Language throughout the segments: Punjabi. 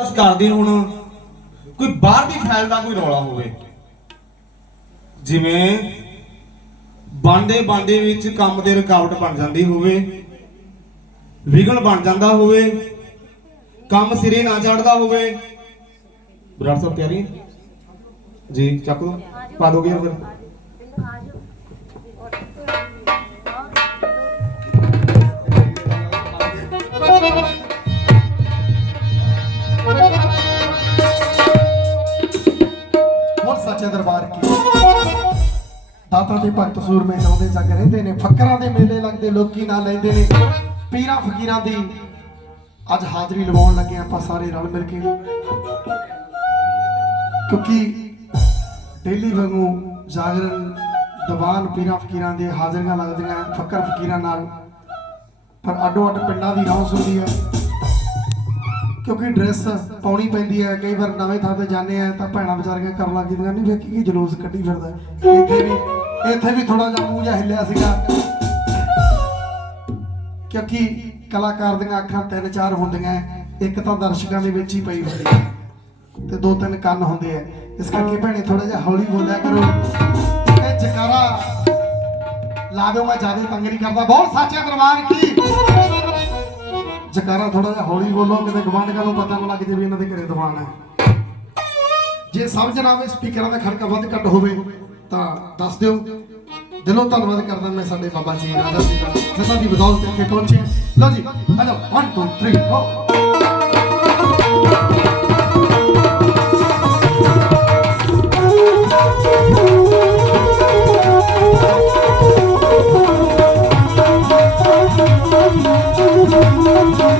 ਬਸ ਕਰਦੇ ਹੁਣ। ਕੋਈ ਬਾਹਰ ਦੀ ਫਾਈਲ ਦਾ ਕੋਈ ਰੌਲਾ ਹੋਵੇ। ਜਿਵੇਂ ਬਾਂਡੇ ਬਾਂਡੇ ਵਿੱਚ ਕੰਮ ਦੇ ਰੁਕਾਵਟ ਬਣ ਜਾਂਦੀ ਹੋਵੇ, ਵਿਗਣ ਬਣ ਜਾਂਦਾ ਹੋਵੇ, ਕੰਮ ਸਿਰੇ ਨਾ ਚੜਦਾ ਹੋਵੇ। ਬਰਾੜ ਸਾਹਿਬ ਤਿਆਰੀ ਜੀ, ਚੱਕ ਦੋ ਪਾ ਦੋਗੇ ਫਿਰ। ਸੱਚੇ ਦਰਬਾਰ ਕੀ? ਦਾਤਾ ਤੇ ਭਗਤ ਸੂਰਮੇ ਚਾਉਂਦੇ ਜੱਗ ਰਹਿੰਦੇ ਨੇ, ਫਕਰਾਂ ਦੇ ਮੇਲੇ ਲੱਗਦੇ, ਲੋਕੀ ਨਾਲ ਲੈਂਦੇ ਨੇ। ਪੀਰਾਂ ਫਕੀਰਾਂ ਦੀ ਅੱਜ ਹਾਜ਼ਰੀ ਲਵਾਉਣ ਲੱਗੇ ਆਪਾਂ ਸਾਰੇ ਰਲ ਮਿਲ ਕੇ। ਕਿਉਂਕਿ ਡੇਲੀ ਵਾਂਗੂ ਜਾਗਰਣ ਦੀਵਾਨ ਪੀਰਾਂ ਫਕੀਰਾਂ ਦੇ ਹਾਜ਼ਰੀਆਂ ਲੱਗਦੀਆਂ, ਫਕਰ ਫਕੀਰਾਂ ਨਾਲ। ਪਰ ਅੱਡੋ ਅੱਡ ਪਿੰਡਾਂ ਦੀ ਰੌਣਕ ਹੁੰਦੀ ਹੈ। ਕਿਉਂਕਿ ਡਰੈਸ ਪਾਉਣੀ ਪੈਂਦੀ ਹੈ, ਕਈ ਵਾਰ ਨਵੇਂ ਥਾਂ ਤੇ ਜਾਂਦੇ ਆ ਤਾਂ ਭੈਣਾਂ ਵਿਚਾਰੀਆਂ ਕਰਨ ਲੱਗ ਜਾਂਦੀਆਂ ਨਹੀਂ ਵੇਖੀ ਕੀ ਜਲੂਸ ਕੱਢੀ ਫਿਰਦਾ ਇੱਥੇ ਵੀ ਇੱਥੇ ਵੀ ਥੋੜਾ ਜਿਹਾ ਮੂੰਹ ਜਿਹਾ ਹਿੱਲਿਆ ਸੀਗਾ। ਕਿਉਂਕਿ ਕਲਾਕਾਰ ਦੀਆਂ ਅੱਖਾਂ ਤਿੰਨ ਚਾਰ ਹੁੰਦੀਆਂ ਇੱਕ ਤਾਂ ਦਰਸ਼ਕਾਂ ਦੇ ਵਿੱਚ ਹੀ ਪਈ ਹੁੰਦੀ ਹੈ ਤੇ ਦੋ ਤਿੰਨ ਕੰਨ ਹੁੰਦੇ ਆ ਇਸ ਕਰਕੇ ਭੈਣੇ ਥੋੜਾ ਜਿਹਾ ਹੌਲੀ ਬੋਲਿਆ ਕਰੋ। ਇਹ ਜਕਾਰਾ ਲਾ ਦਿਓ, ਮੈਂ ਜ਼ਿਆਦਾ ਤੰਗ ਨਹੀਂ ਕਰਦਾ। ਬਹੁਤ ਸਾਚਾ ਦਰਬਾਰ ਕੀ? ਜਕਾਰਾ ਥੋੜਾ ਜਿਹਾ ਹੌਲੀ ਬੋਲੋ, ਕਿਤੇ ਗਵਾਂਢੀਆਂ ਨੂੰ ਪਤਾ ਨਾ ਲੱਗ ਜਾਵੇ ਇਹਨਾਂ ਦੇ ਘਰੇ ਦੀਵਾਨ ਹੈ। ਜੇ ਸਮਝ ਨਾ ਆਵੇ ਸਪੀਕਰਾਂ ਦਾ ਖੜਕਾ ਵੱਧ ਘੱਟ ਹੋਵੇ, ਤਾਂ ਦੱਸ ਦਿਓ। ਦਿਲੋਂ ਧੰਨਵਾਦ ਕਰਦਾ ਮੈਂ ਸਾਡੇ ਬਾਬਾ ਜੀ ਰਾਜਾ ਜੀ ਦਾ। ਜਿਨ੍ਹਾਂ ਦੀ ਬਦੌਲਤ ਇੱਥੇ ਪਹੁੰਚੇ। ਲਓ ਜੀ ਹਲੋ 1 2 3 4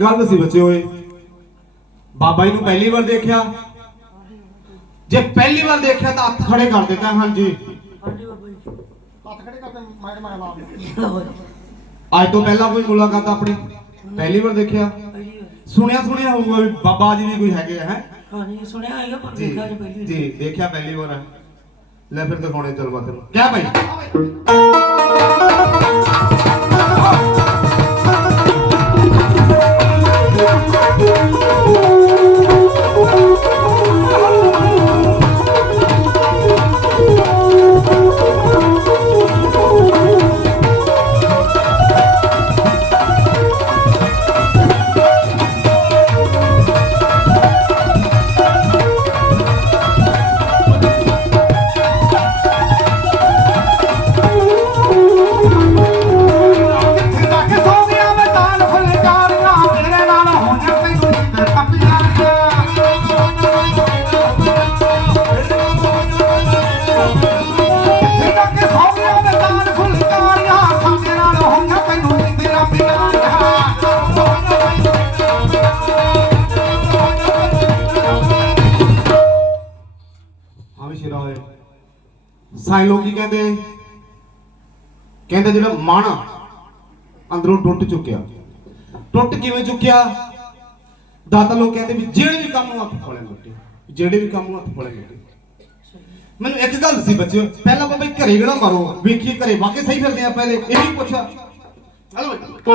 ਗੱਲ ਦੱਸੀ ਬੱਚੇ ਓਏ। ਬਾਬਾ ਜੀ ਨੂੰ ਪਹਿਲੀ ਵਾਰ ਦੇਖਿਆ। ਜੇ ਪਹਿਲੀ ਵਾਰ ਦੇਖਿਆ ਤਾਂ ਹੱਥ ਖੜੇ ਕਰ ਦਿੱਤਾ, ਹਾਂਜੀ। ਹੱਥ ਖੜੇ ਕਰਦੇ ਮਾਈਕ ਮਾਰ ਲਾ ਅੱਜ ਤੋਂ ਪਹਿਲਾਂ ਕੋਈ ਮੁਲਾਕਾਤ ਆਪਣੀ? ਪਹਿਲੀ ਵਾਰ ਦੇਖਿਆ? ਸੁਣਿਆ ਸੁਣਿਆ ਹੋਊਗਾ ਵੀ ਬਾਬਾ ਜੀ ਵੀ ਕੋਈ ਹੈਗੇ ਹੈ? ਹਾਂਜੀ ਸੁਣਿਆ ਹੈਗਾ ਪਰ ਜੀ ਦੇਖਿਆ ਨਹੀਂ ਪਹਿਲੀ ਜੀ, ਦੇਖਿਆ ਪਹਿਲੀ ਵਾਰ ਲੈ ਫਿਰ ਦਿਖਾਉਣੇ ਚਲ ਬਾ ਤੈਨੂੰ ਕਿਆ ਭਾਈ। ਸਾਈ ਲੋਕ ਕਹਿੰਦੇ? ਕਹਿੰਦੇ ਜਿਹੜਾ ਮਨ ਅੰਦਰੋਂ ਟੁੱਟ ਚੁੱਕਿਆ। ਟੁੱਟ ਕਿਵੇਂ ਚੁੱਕਿਆ? ਦਾਤਾ ਲੋਕ ਕਹਿੰਦੇ ਵੀ ਜਿਹੜੇ ਵੀ ਕੰਮ ਨੂੰ ਹੱਥ ਪਾਲੇ ਮੋਟੇ, ਜਿਹੜੇ ਵੀ ਕੰਮ ਨੂੰ ਹੱਥ ਪਾਲੇ ਮੋਟੇ। ਮੈਨੂੰ ਇੱਕ ਗੱਲ ਸੀ ਬੱਚਿਓ, ਪਹਿਲਾਂ ਬਾਬਾ ਘਰੇ ਗੜਾ ਮਾਰੋ, ਵੇਖੀਏ ਘਰੇ ਵਾਕੇ ਸਹੀ ਫਿਰਦੇ ਆ ਪਹਿਲੇ, ਇਹ ਵੀ ਪੁੱਛਾ। ਹਲੋ ਬੱਚਾ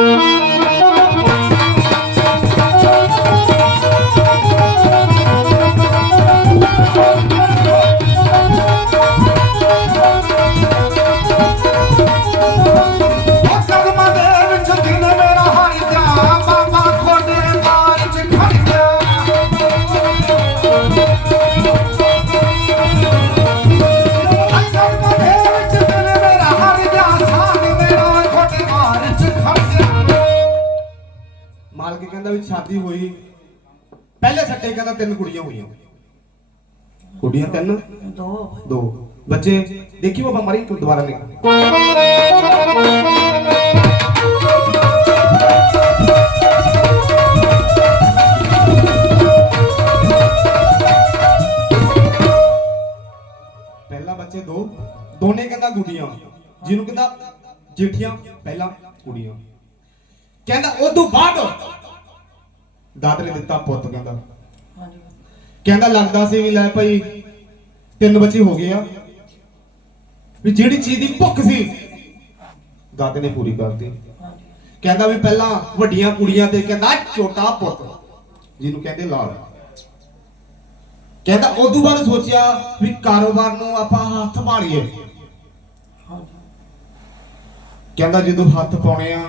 ਸ਼ਾਦੀ ਹੋਈ। ਪਹਿਲੇ ਸੱਟੇ ਕਹਿੰਦਾ ਤਿੰਨ ਕੁੜੀਆਂ ਹੋਈਆਂ। ਕੁੜੀਆਂ ਤਿੰਨ? ਦੋ। ਦੋ। ਬੱਚੇ ਦੇਖੀ ਬਾਬਾ ਮਾਰੀ ਇੱਕ ਦੁਬਾਰਾ ਨੇ ਪਹਿਲਾ ਬੱਚੇ ਦੋ। ਦੋਨੇ ਕਹਿੰਦਾ ਗੁੱਡੀਆਂ। ਜਿਹਨੂੰ ਕਹਿੰਦਾ ਜੇਠੀਆਂ ਪਹਿਲਾਂ ਕੁੜੀਆਂ। ਕਹਿੰਦਾ ਉਹ ਤੋਂ ਬਾਅਦ ਦਾਦ ਨੇ ਦਿੱਤਾ ਪੁੱਤ ਕਹਿੰਦਾ। ਹਾਂਜੀ। ਕਹਿੰਦਾ ਲੱਗਦਾ ਸੀ ਵੀ ਲੈ ਭਾਈ ਤਿੰਨ ਬੱਚੇ ਹੋ ਗਏ ਆ। ਵੀ ਜਿਹੜੀ ਚੀਜ਼ ਦੀ ਭੁੱਖ ਸੀ ਦਾਦੇ ਨੇ ਪੂਰੀ ਕਰਤੀ ਕਹਿੰਦਾ ਵੀ ਪਹਿਲਾਂ ਵੱਡੀਆਂ ਕੁੜੀਆਂ ਤੇ ਕਹਿੰਦਾ ਛੋਟਾ ਪੁੱਤ ਜਿਹਨੂੰ ਕਹਿੰਦੇ ਲਾਲ। ਕਹਿੰਦਾ ਉਦੋਂ ਬਾਅਦ ਸੋਚਿਆ ਵੀ ਕਾਰੋਬਾਰ ਨੂੰ ਆਪਾਂ ਹੱਥ ਹਾਂਜੀ। ਕਹਿੰਦਾ ਜਦੋਂ ਹੱਥ ਪਾਉਣੇ ਆ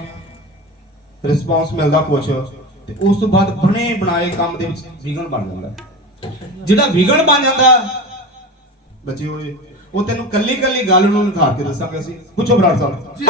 ਰਿਸਪੌਂਸ ਮਿਲਦਾ ਕੁਛ। ਤੇ ਉਸ ਤੋਂ ਬਾਅਦ ਬਣੇ ਬਣਾਏ ਕੰਮ ਦੇ ਵਿੱਚ ਵਿਗਣ ਬਣ ਜਾਂਦਾ। ਜਿਹੜਾ ਵਿਗਣ ਬਣ ਜਾਂਦਾ, ਬੱਚੇ ਹੋਏ, ਉਹ ਤੈਨੂੰ ਕੱਲੀ ਕੱਲੀ ਗੱਲ ਨੂੰ ਨਿਖਾਰ ਕੇ ਦੱਸਾਂਗੇ ਅਸੀਂ। ਪੁੱਛੋ ਬਰਾੜ ਸਾਹਿਬ। ਗੱਦੀ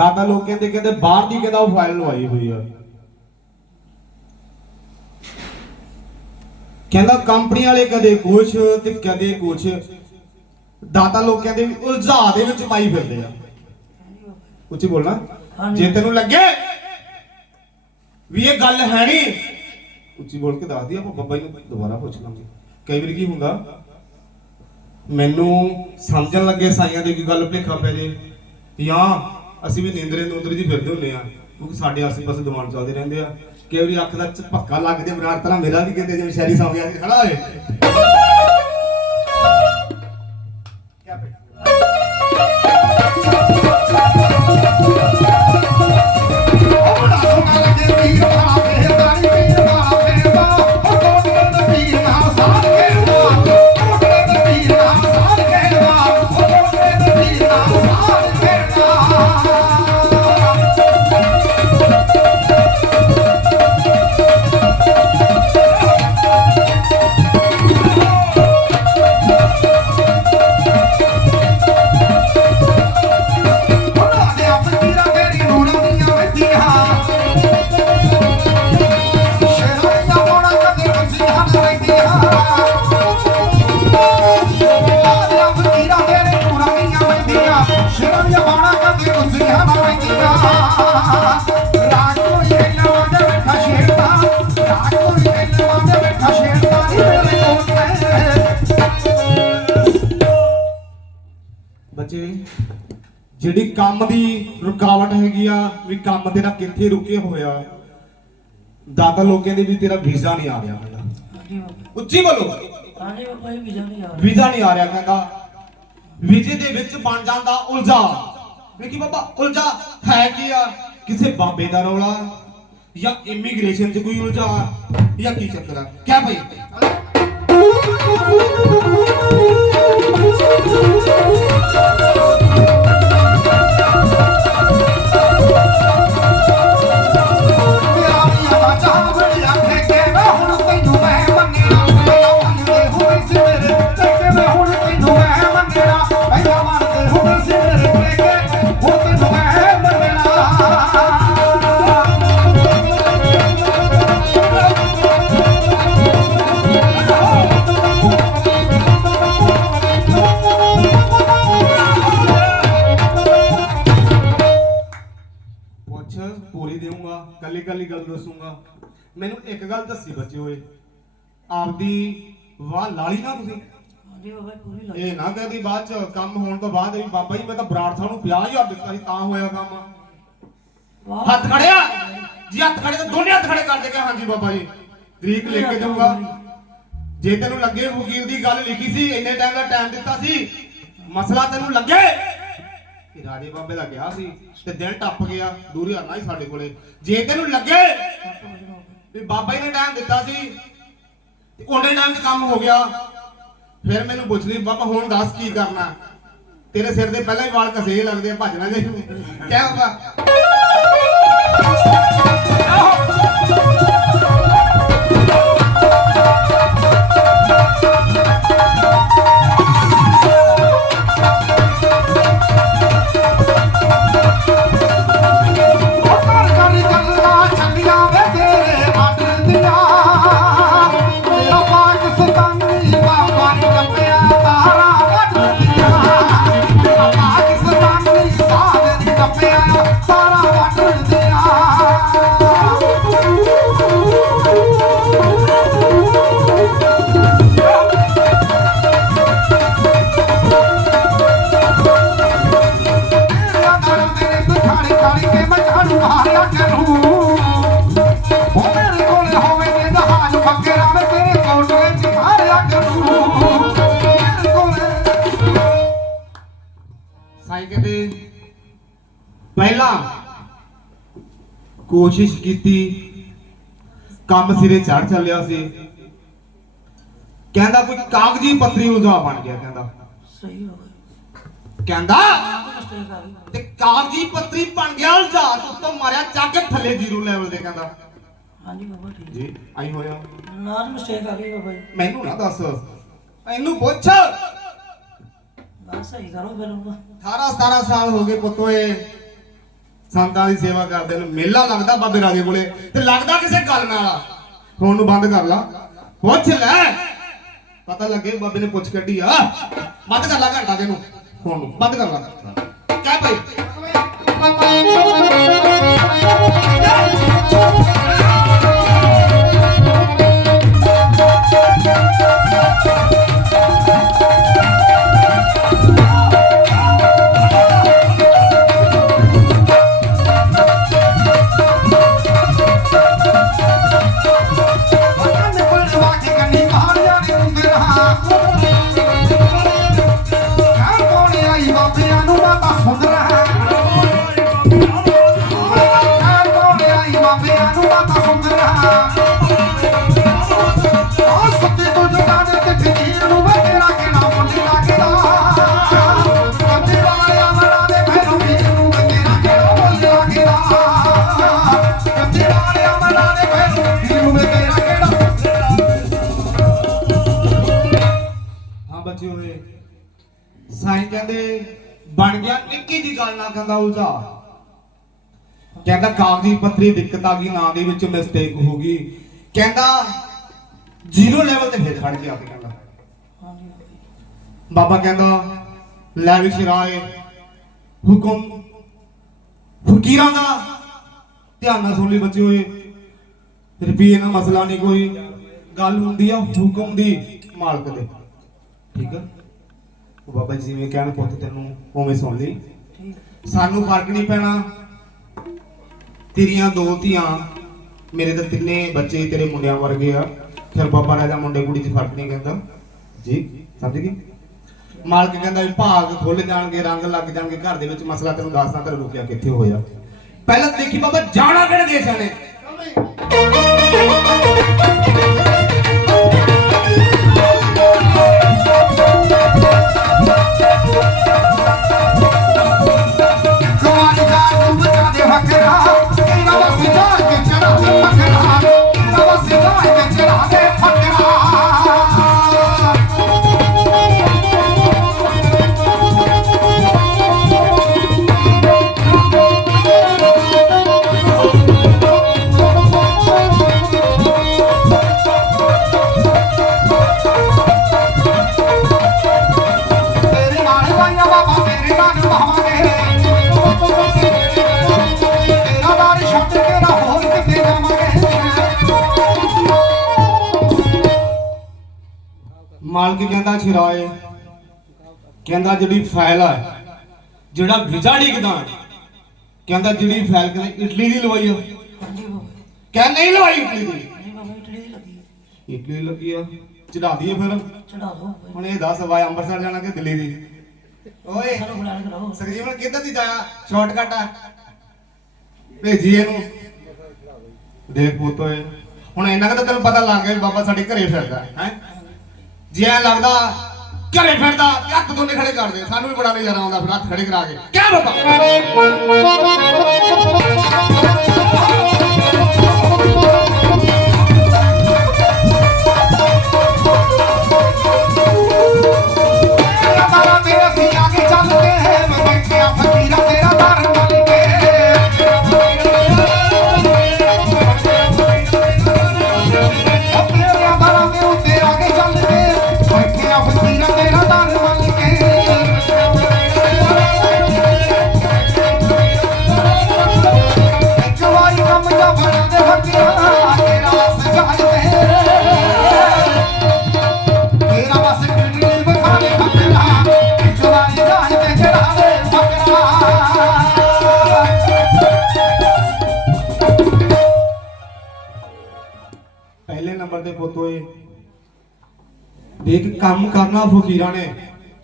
ਦਾਦਾ ਲੋਕ ਕਹਿੰਦੇ ਕਹਿੰਦੇ ਬਾਹਰ ਦੀ ਕਹਿੰਦਾ ਉਹ ਫਾਈਲ ਲਵਾਈ ਹੋਈ ਆ। ਕਹਿੰਦਾ ਕੰਪਨੀ ਵਾਲੇ ਕਦੇ ਕੁਛ ਤੇ ਕਦੇ ਕੁਛ। ਦਾਦਾ ਲੋਕ ਕਹਿੰਦੇ ਵੀ ਉਲਝਾ ਦੇ ਵਿੱਚ ਪਾਈ ਫਿਰਦੇ ਆ। ਉੱਚੀ ਬੋਲਣਾ। ਜੇ ਤੈਨੂੰ ਲੱਗੇ ਵੀ ਇਹ ਗੱਲ ਹੈ ਨਹੀਂ ਉੱਚੀ ਬੋਲ ਕੇ ਦੱਸ ਦੀ ਆਪਾਂ ਬੱਬਾ ਜੀ ਨੂੰ ਦੁਬਾਰਾ ਪੁੱਛ ਲਾਂਗੇ। ਕਈ ਵਾਰ ਕੀ ਹੁੰਦਾ? ਮੈਨੂੰ ਸਮਝਣ ਲੱਗੇ ਸਾਈਆਂ ਦੀ ਕੀ ਗੱਲ ਭੇਖਾ ਪੈ ਜੇ। ਜਾਂ ਅਸੀਂ ਵੀ ਨੀਂਦਰੇ ਨੂੰਦਰੇ ਜੀ ਫਿਰਦੇ ਹੁੰਨੇ ਆ ਕਿਉਂਕਿ ਸਾਡੇ ਆਸੇ-ਪਾਸੇ ਦਿਮਾਗ ਚੱਲਦੇ ਰਹਿੰਦੇ ਆ। ਕਈ ਵਾਰੀ ਅੱਖ ਦਾ ਝਪੱਕਾ ਲੱਗ ਜੇ ਬਰਾੜ ਤਰ੍ਹਾਂ ਮੇਰਾ ਵੀ ਕਹਿੰਦੇ ਜਿਵੇਂ ਸ਼ੈਰੀ ਸੌਂ ਗਿਆ ਸੀ ਖੜਾ ਹੋਏ। ਕਿਆ ਬੇ ਬੱਚੇ ਜਿਹੜੀ ਕੰਮ ਦੀ ਰੁਕਾਵਟ ਹੈਗੀ ਆ ਵੀ ਕੰਮ ਤੇਰਾ ਕਿੱਥੇ ਰੁਕਿਆ ਹੋਇਆ ਦਾਦਾ ਲੋਕਾਂ ਦੇ ਵੀ ਤੇਰਾ ਵੀਜ਼ਾ ਨਹੀਂ ਆ ਰਿਹਾ ਬਾਬਾ ਉੱਚੀ ਬੋਲੋ। ਹਾਂਜੀ ਜੀ ਵੀਜ਼ਾ ਨਹੀਂ ਆ ਰਿਹਾ। ਵੀਜ਼ਾ ਨਹੀਂ ਆ ਰਿਹਾ ਕਹਿੰਦਾ। ਵੀਜ਼ੇ ਦੇ ਵਿੱਚ ਬਣ ਜਾਂਦਾ ਉਲਝਾ। ਵੇਖੀ ਬਾਬਾ ਉਲਝਾ ਹੈ ਕੀ ਆ? ਕਿਸੇ ਬਾਬੇ ਦਾ ਰੌਲਾ ਜਾਂ ਇਮੀਗ੍ਰੇਸ਼ਨ 'ਚ ਕੋਈ ਉਲਝਾ ਜਾਂ ਕੀ ਚੱਕਰ ਆ? ਕਿਆ ਭਾਈ? ਮੇਰਾ ਗੱਲ ਦੱਸੀ ਬੱਚੇ ਓਏ। ਆਪਦੀ ਵਾਹ ਲਾਲੀ ਨਾ ਤੁਸੀਂ। ਹਾਂਜੀ ਬਾਬਾ ਜੀ ਪੂਰੀ ਲੱਗ ਇਹ ਨਾ ਕਹਦੀ ਬਾਅਦ ਚ ਕੰਮ ਹੋਣ ਤੋਂ ਬਾਅਦ ਵੀ ਬਾਬਾ ਜੀ ਮੈਂ ਤਾਂ ਬਰਾੜ ਸਾਹਿਬ ਨੂੰ 50000 ਦਿੱਤਾ ਸੀ ਤਾਂ ਹੋਇਆ ਕੰਮ। ਹੱਥ ਖੜਿਆ? ਜੀ ਹੱਥ ਖੜੇ ਤਾਂ ਦੋਨੇ ਹੱਥ ਖੜੇ ਕਰ ਦੇ ਕੇ ਹਾਂਜੀ ਬਾਬਾ ਜੀ। ਤਰੀਕ ਲਿਖ ਕੇ ਦਊਗਾ ਜੇ। ਤੈਨੂੰ ਲੱਗੇ ਵਕੀਲ ਦੀ ਗੱਲ ਲਿਖੀ ਸੀ ਇੰਨੇ ਟਾਈਮ ਦਾ ਟਾਈਮ ਦਿੱਤਾ ਸੀ ਮਸਲਾ ਤੈਨੂੰ ਲੱਗੇ? ਕਿ ਰਾਜੇ ਬਾਬੇ ਦਾ ਗਿਆ ਸੀ ਤੇ ਦਿਨ ਟੱਪ ਗਿਆ ਦੂਰੀ ਹਰਨਾ ਹੀ ਸਾਡੇ ਕੋਲੇ। ਜੇ ਤੈਨੂੰ ਲੱਗੇ ਵੀ ਬਾਬਾ ਜੀ ਨੇ ਟਾਈਮ ਦਿੱਤਾ ਸੀ ਤੇ ਉਹਨੇ ਟਾਈਮ 'ਚ ਕੰਮ ਹੋ ਗਿਆ। ਫਿਰ ਮੈਨੂੰ ਪੁੱਛ ਲਈ ਬਾਬਾ, ਹੁਣ ਦੱਸ ਕੀ ਕਰਨਾ? ਤੇਰੇ ਸਿਰ ਦੇ ਪਹਿਲਾਂ ਹੀ ਵਾਲ ਕਸੇ ਲੱਗਦੇ ਆ ਭੱਜਣਾ ਜੇ ਕਿਆ ਹੋਗਾ ਕੋਸ਼ਿਸ਼ ਕੀਤੀ। ਕੰਮ ਸਿਰੇ ਚੜ ਚੱਲਿਆ ਸੀ। ਕਹਿੰਦਾ ਕੋਈ ਕਾਗਜ਼ੀ ਪੱਤਰੀ ਉਲਝਾ ਬਣ ਗਿਆ ਕਹਿੰਦਾ। ਸਹੀ ਹੋ ਕਹਿੰਦਾ ਤੇ ਕਾਗਜ਼ੀ ਪੱਤਰੀ ਬਣ ਗਿਆ ਉਲਝਾ ਤੂੰ ਮਾਰਿਆ ਚੱਕ ਕੇ ਥੱਲੇ ਜ਼ੀਰੋ ਲੈਵਲ ਦੇ ਕਹਿੰਦਾ। ਹਾਂਜੀ ਬਾਬਾ ਠੀਕ। ਜੀ ਆਈ ਹੋਇਆ। ਨਾ ਮਿਸਟੇਕ ਆ ਗਈ ਬਾਬਾ ਜੀ। ਮੈਨੂੰ ਨਾ ਦੱਸ ਇਹਨੂੰ ਪੁੱਛ। ਬਸ ਸਹੀ ਕਰੋ ਫਿਰ ਉਹਨੂੰ। 18 17 ਸਾਲ ਹੋ ਗਏ ਪੁੱਤੋਏ ਸੰਤਾਂ ਦੀ ਸੇਵਾ ਕਰਦੇ ਨੇ। ਮੇਲਾ ਲੱਗਦਾ ਬਾਬੇ ਰਾਜੇ ਕੋਲੇ ਤੇ ਲੱਗਦਾ ਕਿਸੇ ਗੱਲ ਨਾਲ। ਆ ਨੂੰ ਬੰਦ ਕਰ ਲਾ। ਪੁੱਛ ਲੈ। ਪਤਾ ਲੱਗੇ ਬਾਬੇ ਨੇ ਪੁੱਛ ਕੱਢੀ ਆ। ਬੰਦ ਕਰ ਲਾ ਘੰਟਾ ਤੈਨੂੰ। ਫੋਨ ਨੂੰ। ਬੰਦ ਕਰ ਲਾ। ਕਹਿ ਭਾਈ। ਹਾਂ ਹੋਏ। ਸਾਈਂ ਕਹਿੰਦੇ, ਬਣ ਗਿਆ ਨਿੱਕੀ ਜੀ ਗੱਲ ਨਾ ਕਹਿੰਦਾ ਉਲਝਾ। ਕਹਿੰਦਾ, ਕਾਗਜ਼ੀ ਪੱਤਰੀ ਦਿੱਕਤ ਆ ਗਈ, ਨਾਂ ਦੇ ਵਿੱਚ ਮਿਸਟੇਕ ਹੋ ਗਈ। ਕਹਿੰਦਾ ਜ਼ੀਰੋ ਲੈਵਲ ਤੇ ਫਿਰ ਖੜ ਗਿਆ ਕਹਿੰਦਾ। ਬਾਬਾ ਕਹਿੰਦਾ, ਲੈ ਵੀ ਸ਼ਰਾਏ, ਹੁਕਮ ਫਕੀਰਾਂ ਦਾ। ਧਿਆਨ ਨਾਲ ਸੁਣ ਲਈ ਬੱਚੇ ਹੋਏ। ਰੁਪਈਏ ਨਾਲ ਮਸਲਾ ਨਹੀਂ ਕੋਈ। ਗੱਲ ਹੁੰਦੀ ਆ ਹੁਕਮ ਦੀ ਮਾਲਕ ਦੇ ਠੀਕ ਆ? ਉਹ ਬਾਬਾ ਜੀ ਜਿਵੇਂ ਕਹਿਣ ਪੁੱਤ ਤੈਨੂੰ ਉਵੇਂ ਸੁਣ ਲਈ। ਸਾਨੂੰ ਫ਼ਰਕ ਨਹੀਂ ਪੈਣਾ। ਤੇਰੀਆਂ ਦੋ ਧੀਆਂ ਮੇਰੇ ਤਾਂ ਤਿੰਨੇ ਬੱਚੇ ਤੇਰੇ ਮੁੰਡਿਆਂ ਵਰਗੇ ਆ। ਫਿਰ ਬਾਬਾ ਰਾਜਾ ਮੁੰਡੇ ਕੁੜੀ 'ਚ ਫ਼ਰਕ ਨਹੀਂ ਕਹਿੰਦਾ ਜੀ ਸਮਝ ਗਏ ਮਾਲਕ ਕਹਿੰਦਾ ਵੀ ਭਾਗ ਖੁੱਲ ਜਾਣਗੇ ਰੰਗ ਲੱਗ ਜਾਣਗੇ ਘਰ ਦੇ ਵਿੱਚ ਮਸਲਾ ਤੈਨੂੰ ਦੱਸਦਾ ਤੇਰਾ ਰੁਕਿਆ ਕਿੱਥੇ ਹੋਇਆ। ਪਹਿਲਾਂ ਦੇਖੀ ਬਾਬਾ ਜਾਣਾ ਕਿਹੜੇ ਦੇਸ਼ਾਂ ਨੇ? ਮਾਲਕ ਕਹਿੰਦਾ ਛਿਰਾਏ ਕਹਿੰਦਾ ਜਿਹੜੀ ਫਾਈਲ ਆ ਜਿਹੜਾ ਵੀਜ਼ਾ ਡਿੱਗਦਾ ਕਹਿੰਦਾ ਜਿਹੜੀ ਫਾਈਲ ਕਹਿੰਦਾ ਇਟਲੀ ਦੀ ਲਵਾਈ ਆ। ਕਹਿੰਦਾ ਨਹੀਂ ਲਵਾਈ ਇਟਲੀ ਦੀ। ਇਟਲੀ ਲੱਗੀ ਆ। ਚੜਾ ਦਈਏ ਫਿਰ। ਚੜਾ ਦੋ ਹੁਣ ਇਹ ਦੱਸ ਵਾਏ ਅੰਮ੍ਰਿਤਸਰ ਜਾਣਾ ਕਿ ਦਿੱਲੀ ਦੀ? ਓਏ ਸਕਜੀਵਨ ਕਿੱਧਰ ਦੀ ਜਾਣਾ? ਸ਼ਾਰਟਕਟ ਆ। ਭੇਜੀ ਇਹਨੂੰ। ਦੇਖ ਪੁੱਤ ਓਏ। ਹੁਣ ਇੰਨਾ ਕੁ ਤੈਨੂੰ ਪਤਾ ਲੱਗ ਗਿਆ ਬਾਬਾ ਸਾਡੇ ਘਰੇ ਫਿਰਦਾ ਹੈ? ਜੇ ਐ ਲੱਗਦਾ ਘਰੇ ਫਿਰਦਾ ਤੇ ਹੱਥ ਦੋਨੇ ਖੜੇ ਕਰ ਸਾਨੂੰ ਵੀ ਬੜਾ ਨਜ਼ਾਰਾ ਆਉਂਦਾ ਫਿਰ ਹੱਥ ਖੜੇ ਕਰਾ ਕੇ। ਕਿਆ ਬਾਬਾ ਤੇਰਾ ਤਾਰਾ ਤੇ ਚੱਲਦੇ ਹਾਂ। ਮੈਂ ਬੈਠਿਆ ਦੇਖ ਫਕੀਰਾਂ ਨੇ,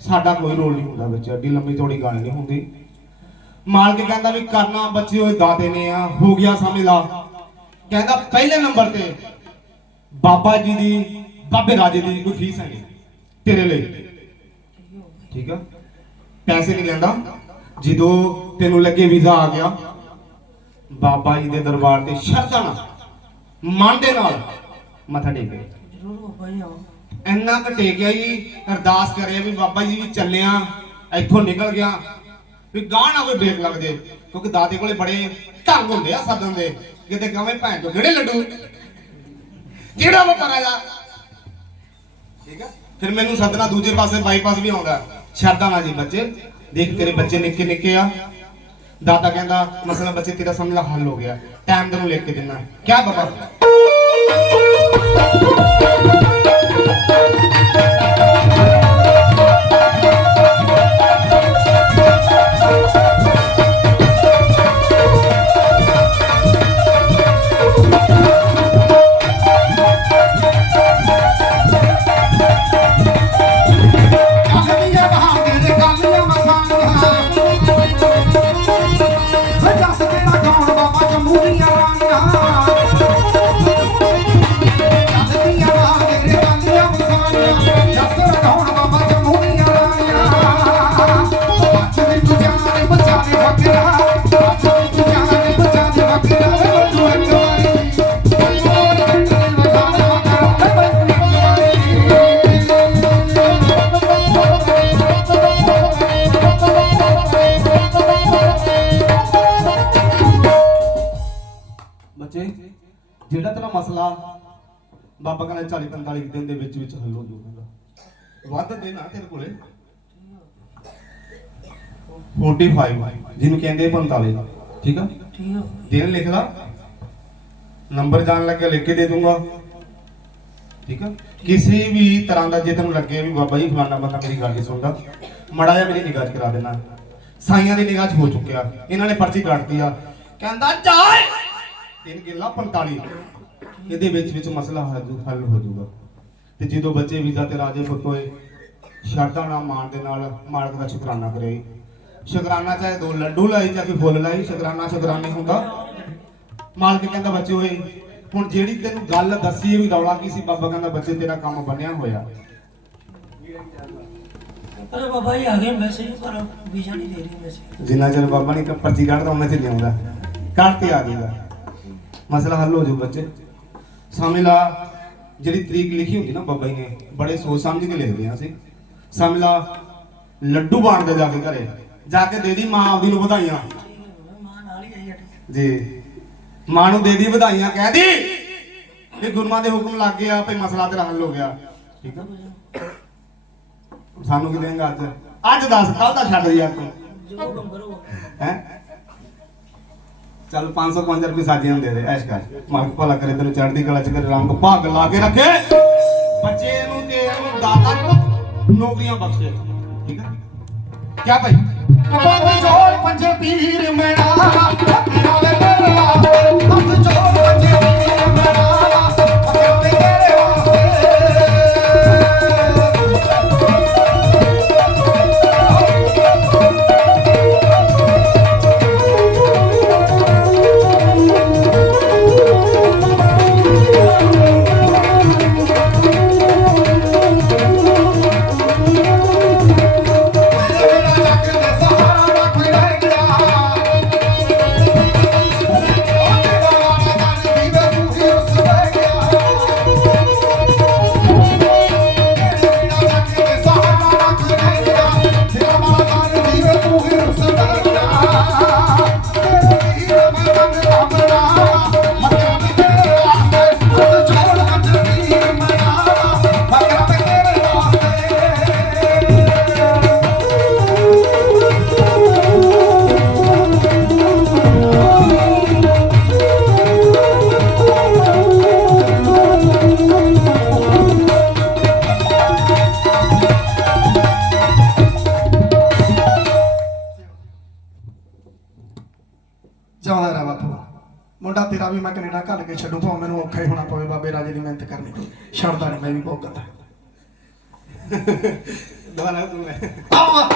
ਸਾਡਾ ਕੋਈ ਰੋਲ ਨਹੀਂ ਹੁੰਦਾ ਵਿੱਚ, ਐਡੀ ਲੰਮੀ ਥੋੜੀ ਗੱਲ ਨਹੀਂ ਹੁੰਦੀ। ਮਾਲਕ ਕਹਿੰਦਾ ਵੀ ਕਰਨਾ ਬੱਚੇ ਹੋਏ ਦਾਦੇ ਨੇ ਆ, ਹੋ ਗਿਆ ਸਮਝ ਲਾ ਕਹਿੰਦਾ ਪਹਿਲੇ ਨੰਬਰ ਤੇ ਬਾਬਾ ਜੀ ਦੀ, ਬਾਬੇ ਰਾਜੇ ਦੀ ਕੋਈ ਫੀਸ ਹੈ ਨਹੀਂ, ਤੇਰੇ ਲਈ। ਠੀਕ ਆ? ਪੈਸੇ ਨਹੀਂ ਲੈਂਦਾ। ਜਦੋਂ ਤੈਨੂੰ ਲੱਗੇ ਵੀਜ਼ਾ ਆ ਗਿਆ, ਬਾਬਾ ਜੀ ਦੇ ਦਰਬਾਰ ਤੇ ਸ਼ਰਧਾ ਨਾਲ ਮਨ ਦੇ ਨਾਲ ਮੱਥਾ ਟੇਕੇ ਜ਼ਰੂਰ ਬਾਬਾ ਜੀ ਆਓ। ਇੰਨਾ ਕੁ ਟੇਕਿਆ ਜੀ, ਅਰਦਾਸ ਕਰਿਆ ਵੀ ਬਾਬਾ ਜੀ ਵੀ ਚੱਲਿਆ, ਇੱਥੋਂ ਨਿਕਲ ਗਿਆ। ਵੀ ਗਾਹ ਨਾ ਕੋਈ ਬ੍ਰੇਕ ਲੱਗ ਜੇ, ਕਿਉਂਕਿ ਦਾਦੇ ਕੋਲੇ ਬੜੇ ਢੰਗ ਹੁੰਦੇ ਆ ਸੱਦਣ ਦੇ, ਕਿਤੇ ਕਵੇਂ ਭੈਣ ਤੋਂ ਕਿਹੜੇ ਲੱਡੂ? ਕਿਹੜਾ ਵਾ ਪਰਾਗਾ ਠੀਕ ਆ? ਫਿਰ ਮੈਨੂੰ ਸੱਦਣਾ, ਦੂਜੇ ਪਾਸੇ ਬਾਈਪਾਸ ਵੀ ਆਉਂਦਾ। ਸ਼ਰਦਾ ਨਾ ਜੀ ਬੱਚੇ, ਦੇਖ ਤੇਰੇ ਬੱਚੇ ਨਿੱਕੇ ਨਿੱਕੇ ਆ। ਦਾਦਾ ਕਹਿੰਦਾ, ਮਸਲਾ ਬੱਚੇ ਤੇਰਾ ਸਮਝਲਾ ਹੱਲ ਹੋ ਗਿਆ। ਟਾਈਮ ਤੈਨੂੰ ਲਿਖ ਕੇ ਦਿੰਦਾ। ਕਿਆ ਬਾਬਾ? ਬਾਬਾ ਕਹਿੰਦਾ 40 45 ਦਿਨ ਦੇ ਵਿੱਚ ਵਿੱਚ ਹੱਲ ਹੋ ਜਾਊਗਾ। ਵੱਧ ਦਿਨ ਆ ਤੇਰੇ ਕੋਲੇ। 45 ਜਿਹਨੂੰ ਕਹਿੰਦੇ 45 ਠੀਕ ਆ? ਦਿਨ ਲਿਖ ਲਾ। ਨੰਬਰ ਜਾਣ ਲੱਗਿਆ, ਲਿਖ ਕੇ ਦੇ ਦੂੰਗਾ। ਠੀਕ ਆ? ਕਿਸੇ ਵੀ ਤਰ੍ਹਾਂ ਦਾ ਜੇ ਤੈਨੂੰ ਲੱਗੇ ਵੀ ਬਾਬਾ ਜੀ ਫਲਾਣਾ ਬੰਦਾ ਮੇਰੀ ਗੱਲ ਨਹੀਂ ਸੁਣਦਾ, ਮੜਾ ਜਾ ਮੇਰੀ ਨਿਗਾਹ 'ਚ ਕਰਾ ਦੇਣਾ। ਸਾਈਆਂ ਦੀ ਨਿਗਾਹ 'ਚ ਹੋ ਚੁੱਕਿਆ। ਇਹਨਾਂ ਨੇ ਪਰਚੀ ਕੱਟਦੀ ਆ। ਕਹਿੰਦਾ, ਜਾਏ! ਤਿੰਨ ਗਿੱਲਾ 45 ਇਹਦੇ ਵਿੱਚ ਵਿੱਚ ਮਸਲਾ ਹੱਲ ਹੋ ਜਾਊਗਾ। ਤੇ ਜਦੋਂ ਬੱਚੇ ਵੀਜ਼ਾ ਤੇ ਰਾਜੇ ਪੁੱਤ ਹੋਏ ਸ਼ਰਤਾਂ ਨਾਲ ਮਾਣ ਦੇ ਨਾਲ ਮਾਲਕ ਦਾ ਸ਼ੁਕਰਾਨਾ ਕਰੇ। ਸ਼ੁਕਰਾਨਾ ਚਾਹੇ ਦੋ ਲੱਡੂ ਲਾਈ ਚਾਹੇ ਫੁੱਲ ਲਾਈ ਸ਼ੁਕਰਾਨਾ ਸ਼ੁਕਰਾਨੇ ਹੁੰਦਾ। ਮਾਲਕ ਕਹਿੰਦਾ ਬੱਚੇ ਹੋਏ ਹੁਣ ਜਿਹੜੀ ਤੈਨੂੰ ਗੱਲ ਦੱਸੀ ਹੈ ਵੀ ਰੌਲਾ ਕੀ ਸੀ? ਬਾਬਾ ਕਹਿੰਦਾ ਬੱਚੇ ਤੇਰਾ ਕੰਮ ਬਣਿਆ ਹੋਇਆ। ਪਰ ਬਾਬਾ ਜੀ ਆ ਗਏ ਮੈਸੇਜ ਪਰ ਵੀਜ਼ਾ ਨਹੀਂ ਦੇ ਰਹੀ ਮੈਸੇਜ ਜਿੰਨਾ ਚਿਰ ਬਾਬਾ ਨਹੀਂ ਪਰਚੀ ਕੱਢਦਾ ਉਹਨਾਂ ਚਿਰ ਲਿਆਉਂਦਾ ਕੱਢ ਤੇ ਆ ਜਾਊਗਾ ਮਸਲਾ ਹੱਲ ਹੋ ਜਾਊ ਬੱਚੇ। ਸਮਝ ਜਿਹੜੀ ਤਰੀਕ ਲਿਖੀ ਹੁੰਦੀ ਨਾ ਬਾਬਾ ਜੀ ਨੇ, ਬੜੇ ਸੋਚ ਸਮਝ ਕੇ ਲਿਖਦੇ ਆ ਅਸੀਂ। ਸਮਝ ਲੱਡੂ ਬਾਣਦੇ ਜਾ ਕੇ ਘਰੇ, ਜਾ ਕੇ ਦੇ ਦੀ ਮਾਂ ਆਪਦੀ ਨੂੰ ਵਧਾਈਆਂ। ਜੀ, ਮਾਂ ਨੂੰ ਦੇ ਦੀ ਵਧਾਈਆਂ, ਕਹਿ ਦੀ, ਵੀ ਗੁਰੂਆਂ ਦੇ ਹੁਕਮ ਲੱਗ ਗਿਆ ਭਈ ਮਸਲਾ ਤੇਰਾ ਹੱਲ ਹੋ ਗਿਆ। ਠੀਕ ਆ? ਸਾਨੂੰ ਕੀ ਦੇਂਗਾ ਅੱਜ? ਅੱਜ ਦੱਸ ਕੱਲ ਦਾ ਛੱਡ ਯਾਰ ਤੂੰ ਹੈ? ਚੱਲ 555 ਰੁਪਏ ਸਾਜੀਆਂ ਦੇ ਦੇ, ਐਸ਼ ਕਰ। ਮਾਲਕ ਭਲਾ ਕਰੇ, ਤੈਨੂੰ ਚੜ੍ਹਦੀ ਕਲਾ ਚ ਕਰੇ ਰੰਗ ਭਾਗ ਲਾ ਕੇ ਰੱਖੇ। ਬੱਚੇ ਨੂੰ ਤੇ ਇਹਨੂੰ ਦਾਤਾ ਨੌਕਰੀਆਂ ਬਖਸ਼ੇ। ਠੀਕ ਹੈ ਕਿਆ ਭਾਈ? ਪੰਜ ਜੋੜ ਪੰਜੇ ਪੀਰ ਮੇਰਾ ਅੱਖਾਂ ਦੇ ਤੇਰੇ ਵਾਸਤੇ ਜੋੜ ਪੰਜੇ ਪੀਰ ਮੇਰਾ ਮੁੰਡਾ ਤੇਰਾ ਵੀ ਮੈਂ ਕੈਨੇਡਾ ਘੱਲ ਕੇ ਛੱਡੂ ਭਾਵੇਂ ਮੈਨੂੰ ਔਖਾ ਹੀ ਹੋਣਾ ਪਵੇ ਬਾਬੇ ਰਾਜੇ ਦੀ ਮਿਹਨਤ ਕਰਨੀ ਪਈ ਛੱਡਦਾ ਨਹੀਂ ਮੈਂ ਵੀ ਬਹੁਤ ਕਰਦਾ ਦੁਬਾਰਾ ਤੂੰ ਮੈਂ ਆਵਾ